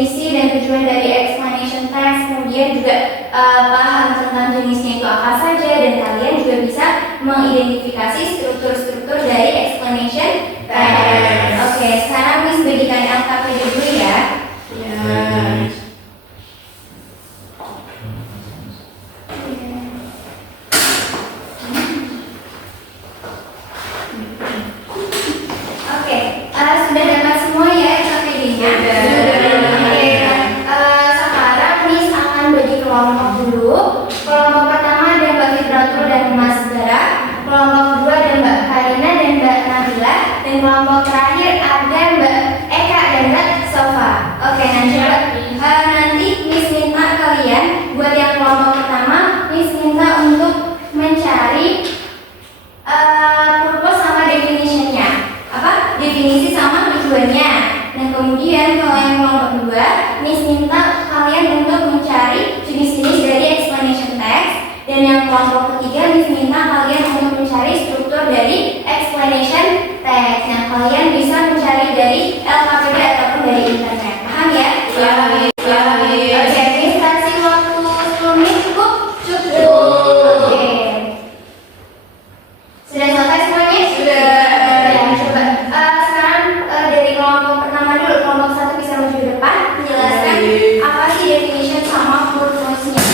definisi dan tujuan dari explanation text, kemudian juga paham tentang jenisnya itu apa saja, dan kalian juga bisa mengidentifikasi struktur-struktur dari explanation text. Oke, sekarang Miss berikan LKPD dulu ya. Sudah dapat semua ya LKPD-nya? Sekarang Miss akan bagi kelompok dulu. Kelompok pertama ada Mbak Fitratul dan Mas Bara. Kelompok kedua ada Mbak Karina dan Mbak Nabila. Dan kelompok terakhir ada Mbak Eka dan Mbak Sofa. Oke, nanti Miss minta kalian buat yang kelompok pertama, Miss minta untuk mencari purpose sama definition-nya. Definisi sama tujuannya. Nah, kemudian kalau yang kelompok kedua, Miss minta kalian untuk mencari jenis-jenis dari explanation text. Dan yang kelompok ketiga, Miss minta kalian untuk mencari struktur dari explanation text. Nah, kalian bisa mencari dari LKPD ataupun dari internet. Paham ya? Oke, Miss kasih waktu 10 menit cukup? Oke. Sudah selesai semuanya? Sudah. Dari kelompok pertama dulu, kelompok satu bisa maju ke depan menjelaskan apa sih definition sama purpose-nya.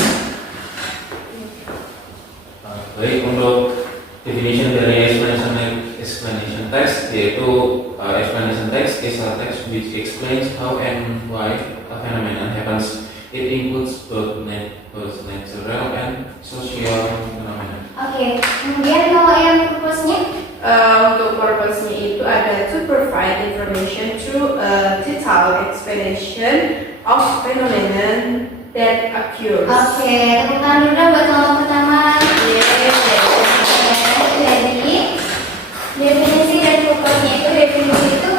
Baik, untuk definition dari explanation text, yaitu explanation text is a text which explains how and why a phenomenon happens. It includes both natural and social phenomena. Oke, kemudian kalau yang purpose-nya? Untuk purpose-nya itu ada to provide information through a detailed explanation of phenomenon that occurs. Oke, tepuk tangan dulu buat kelompok pertama. Jadi definisi dan purpose-nya itu, definisi itu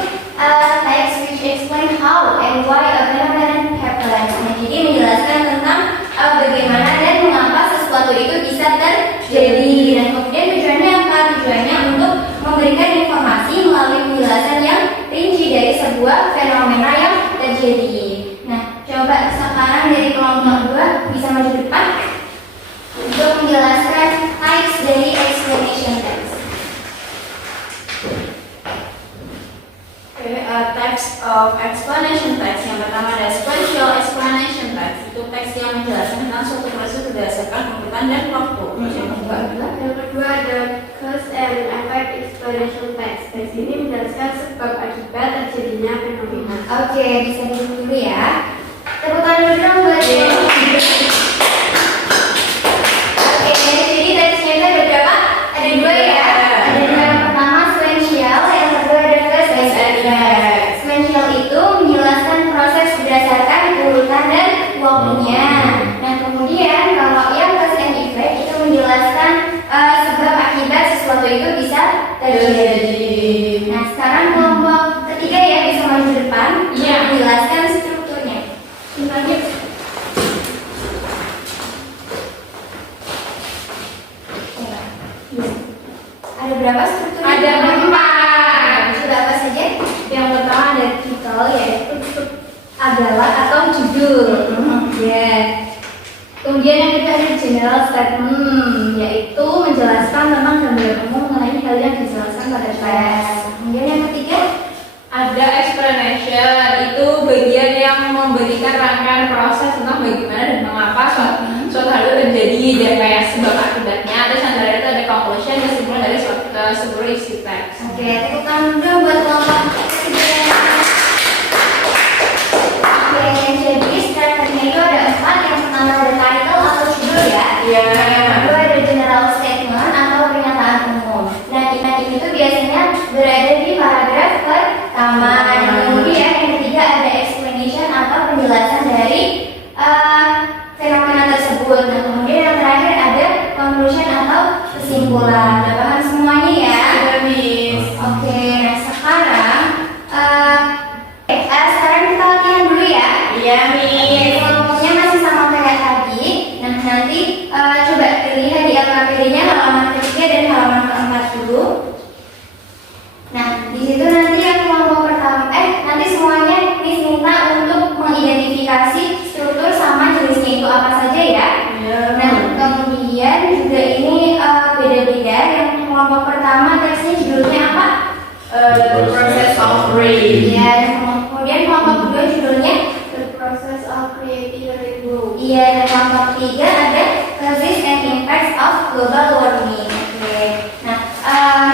text which explain how and why a phenomenon happens. Nah, jadi menjelaskan tentang bagaimana dan mengapa sesuatu itu bisa terjadi. Dan kemudian tujuannya apa? Tujuannya untuk memberikan informasi melalui penjelasan yang rinci dari sebuah fenomena yang terjadi. Nah, coba sekarang dari kelompok 2 bisa maju depan untuk menjelaskan types dari explanation text. Types of explanation text. Yang pertama ada sequential explanation text. Itu teks yang menjelaskan tentang suatu proses berdasarkan urutan dan waktu. Yang kedua ada cause and effect explanation text. Teks ini menjelaskan sebab akibat terjadinya fenomena. Oke, bisa dulu ya. Tepuk tangan dulu dong buat dia. Oke, jadi teksnya itu ada berapa? Ada 2 ya. Ada 2, yang pertama sequential, yang kedua ada cause and effect. Sequential itu menjelaskan proses berdasarkan urutan dan waktunya. Nah, kemudian kalau yang cause and effect itu menjelaskan sebab akibat sesuatu itu bisa terjadi. Nah, sekarang kelompok ketiga ya, bisa maju depan menjelaskan strukturnya. Lanjut. Ada berapa struktur? Ada 4. Sudah apa saja? Yang pertama ada title, yaitu adalah atau judul. Kemudian yang kedua ada general statement, yaitu menjelaskan tentang gambaran umum mengenai hal yang dijelaskan pada teks. Kemudian yang ketiga Ada explanation. Itu bagian yang memberikan rangkaian proses tentang bagaimana dan mengapa suatu hal itu terjadi dan kayak sebab akibatnya. Terus yang terakhir itu ada conclusion, kesimpulan dari seluruh isi teks. Oke, tepuk tangan dulu buat kelompok ketiga. Oke, jadi strukturnya itu ada 4. Yang pertama ada title atau judul ya. Yang kedua ada general statement atau pernyataan umum. Nah, ini tuh biasanya berada di paragraf pertama. Dan kemudian yang ketiga ada explanation atau penjelasan dari fenomena tersebut. Nah, kemudian yang terakhir ada conclusion atau kesimpulan. Udah paham semuanya ya? Oke, nah sekarang sekarang kita latihan dulu ya. Iya, Miss. Kelompoknya masih sama kayak tadi. Nah, nanti coba dilihat di LKPD-nya halaman ketiga dan halaman keempat dulu. Nah, di situ nanti yang kelompok pertama, nanti semuanya Miss minta untuk mengidentifikasi creating a rainbow. Iya, dan kelompok 3 ada causes and impacts of global warming. Oke. Nah,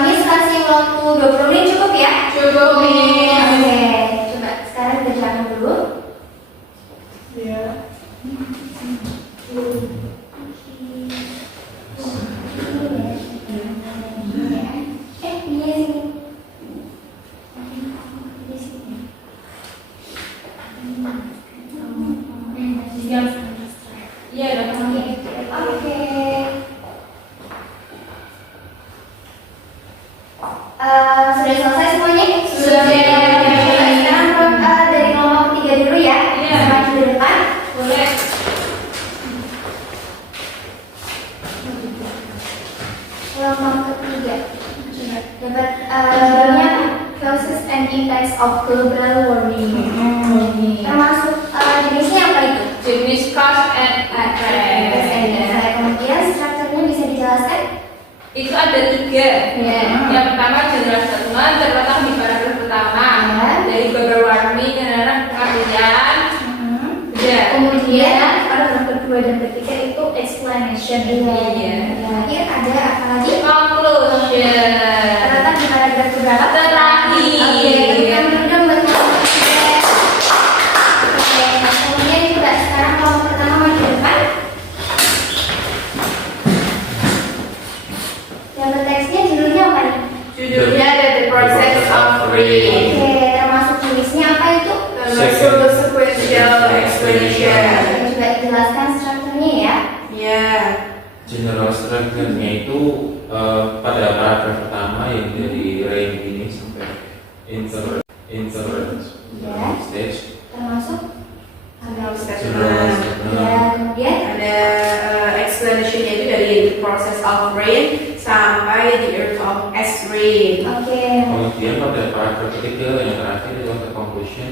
Miss kasih waktu 20 menit cukup ya? Cukup nih. Oke, coba sekarang kerjakan dulu. Ya. Iya, udah paham. Oke. Sudah selesai semuanya? Sudah. Sekarang dari kelompok 3 dulu ya. Iya. Maju ke depan. Boleh. Kelompok ketiga. Dapat judulnya causes and impacts of global warming. Termasuk jenisnya apa itu? Jenis cause and effect. Kemudian strukturnya bisa dijelaskan? Itu ada 3. Ya. Yang pertama general statement terletak di paragraf pertama Ya. dari global warming dan pengertian. Ya. Kemudian Paragraf kedua dan ketiga itu explanation. iya. Terakhir ada apa lagi? Conclusion. Terletak di paragraf keberapa? Terakhir. Oke, tekan dulu buat kelompok ketiga. Oke, nah, kemudian coba sekarang kelompok pertama maju ke depan. Dapat teksnya judulnya apa nih? Judulnya ada The Process of Rain. Oke, termasuk jenisnya apa itu? Termasuk sequential explanation. Oke, coba jelaskan strukturnya ya. Ya. General structure-nya itu pada paragraf pertama yang dari rain ini sampai inter Ya. stage. Termasuk General General statement. statement. ya, kemudian Ada explanation-nya itu dari the process of rain sampai the earth of as rain. oke, Kemudian pada paragraf ketiga yang terakhir adalah the conclusion.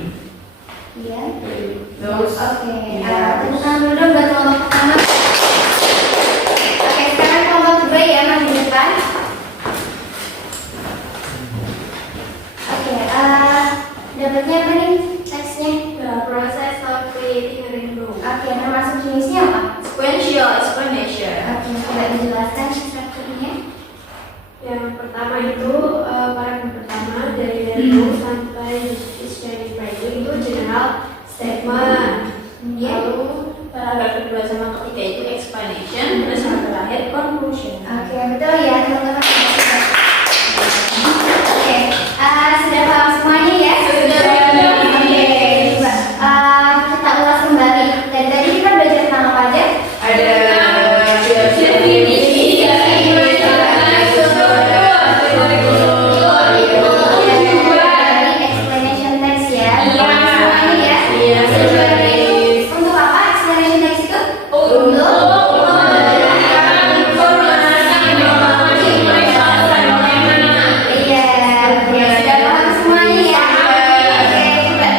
iya. Dari Those. Oke, Ya. tekan dulu buat kelompok pertama. Oke, sekarang kelompok kedua ya, maju ke depan. Oke, dapatnya apa nih teksnya? The process of creating a rainbow. Oke, termasuk jenisnya apa? Sequential explanation. Oke, coba dijelaskan strukturnya. Yang pertama itu paragraf pertama dari rainbow sampai is very brightly itu general statement. Kemudian, Lalu paragraf kedua sama ketiga itu explanation, terus yang terakhir conclusion. oke, betul ya teman-teman. Oke, sudah paham semuanya ya? Sudah. Oke, coba kita ulas kembali. Dan tadi kita belajar tentang apa aja? Ada Definisi, Dari explanation text ya. Iya. Semuanya ya. Iya. Untuk apa explanation text itu? untuk memberikan informasi Iya. Oke, sudah paham semuanya ya. Oke, coba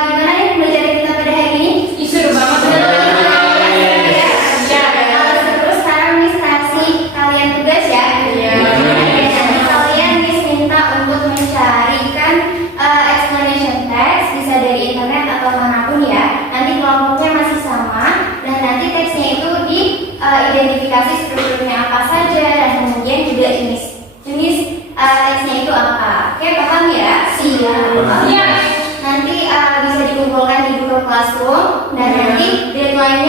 gimana nih pembelajaran kita pada hari ini? Seru banget. Terus sekarang Miss kasih kalian tugas ya. Iya. Oke, nanti kalian Miss minta untuk mencarikan explanation text, bisa dari internet atau manapun ya. Nanti kelompoknya masih sama dan nanti teksnya itu diidentifikasi strukturnya apa saja dan kemudian juga jenis teksnya itu apa. Oke, paham ya? Siap. Nanti bisa dikumpulkan di Google Classroom dan nanti deadline-nya